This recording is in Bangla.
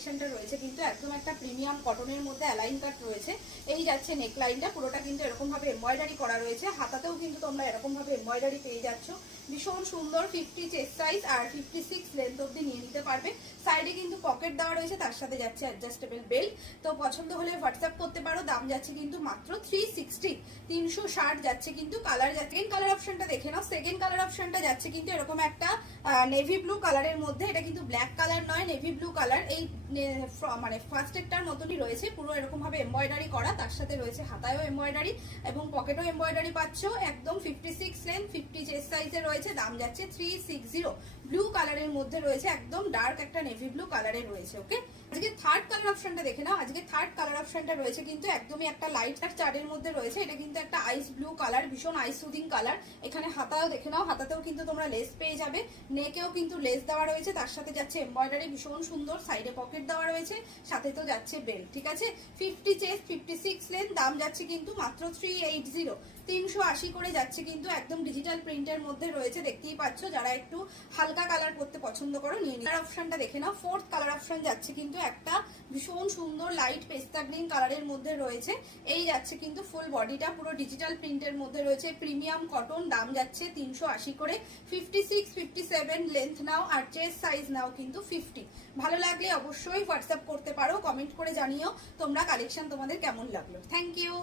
কালেকশনটা রয়েছে কিন্তু একদম একটা প্রিমিয়াম কটনের মধ্যে অ্যালাইন কাট রয়েছে। এই যাচ্ছে নেক লাইনটা, পুরোটা কিন্তু এরকম ভাবে এমব্রয়ডারি করা রয়েছে। হাতাতেও কিন্তু তোমরা এরকম ভাবে এমব্রয়ডারি পেয়ে যাচ্ছ। ভীষণ সুন্দর 50 চেস্ট সাইজ আর 56 লেন্থ অব্দি নিয়ে নিতে পারবে। সাইডে কিন্তু পকেট দেওয়া রয়েছে, তার সাথে যাচ্ছে অ্যাডজাস্টেবল বেল্ট। তো পছন্দ হলে হোয়াটসঅ্যাপ করতে পারো। দাম যাচ্ছে কিন্তু মাত্র 360, 360 যাচ্ছে কিন্তু। কালার যাচ্ছে, সেকেন্ড কালার অপশনটা দেখে নাও। সেকেন্ড কালার অপশনটা যাচ্ছে কিন্তু এরকম একটা নেভি ব্লু কালারের মধ্যে। এটা কিন্তু ব্ল্যাক কালার নয়, নেভি ব্লু কালার। এই মানে ফার্স্ট একটার মতনই রয়েছে, পুরো এরকম ভাবে এমব্রয়ডারি করা। তার সাথে রয়েছে হাতায়ও এমব্রয়ডারি এবং পকেটও এমব্রয়ডারি পাচ্ছ। একদম 56 লেন্থ, 50 চেস্ট সাইজে রয়েছে। দাম যাচ্ছে 360। ব্লু কালারের মধ্যে রয়েছে, একদম ডার্ক একটা নেভি ব্লু কালারে রয়েছে। ওকে, আজকে থার্ড কালার অপশনটা দেখে নাও। আজকে থার্ড কালার অপশনটা রয়েছে কিন্তু একদমই একটা লাইট চার্টের মধ্যে রয়েছে। এটা কিন্তু একটা আইস ব্লু কালার, ভীষণ আইস সুদিং কালার। এখানে হাতাও দেখে নাও, হাতাতেও কিন্তু তোমরা লেস পেয়ে যাবে। নেকেও কিন্তু লেস দেওয়া রয়েছে, তার সাথে যাচ্ছে এমব্রয়ডারি ভীষণ সুন্দর। সাইডে পকেট দেওয়া রয়েছে, সাথে তো যাচ্ছে বেল্ট। ঠিক আছে, 50 চেস্ট, 56 লেন্থ। দাম যাচ্ছে কিন্তু মাত্র 380, 380 করে যাচ্ছে কিন্তু। একদম ডিজিটাল প্রিন্টের মধ্যে রয়েছে, দেখতেই পাচ্ছ। যারা একটু হালকা কালার করতে পছন্দ করো নিয়ে নিও। অপশনটা দেখে নাও। ফোর্থ কালার অপশন যাচ্ছে কিন্তু একটা ভীষণ সুন্দর লাইট পেস্তা গ্রিন কালারের মধ্যে রয়েছে। এই যাচ্ছে কিন্তু ফুল বডিটা পুরো ডিজিটাল প্রিন্টের মধ্যে রয়েছে, প্রিমিয়াম কটন। দাম যাচ্ছে 380 করে। 56, 57 লেন্থ নাও আর চেস্ট সাইজ নাও কিন্তু 50। ভালো লাগলে অবশ্যই হোয়াটসঅ্যাপ করতে পারো। কমেন্ট করে জানিও তোমরা কালেকশন তোমাদের কেমন লাগলো। Thank you.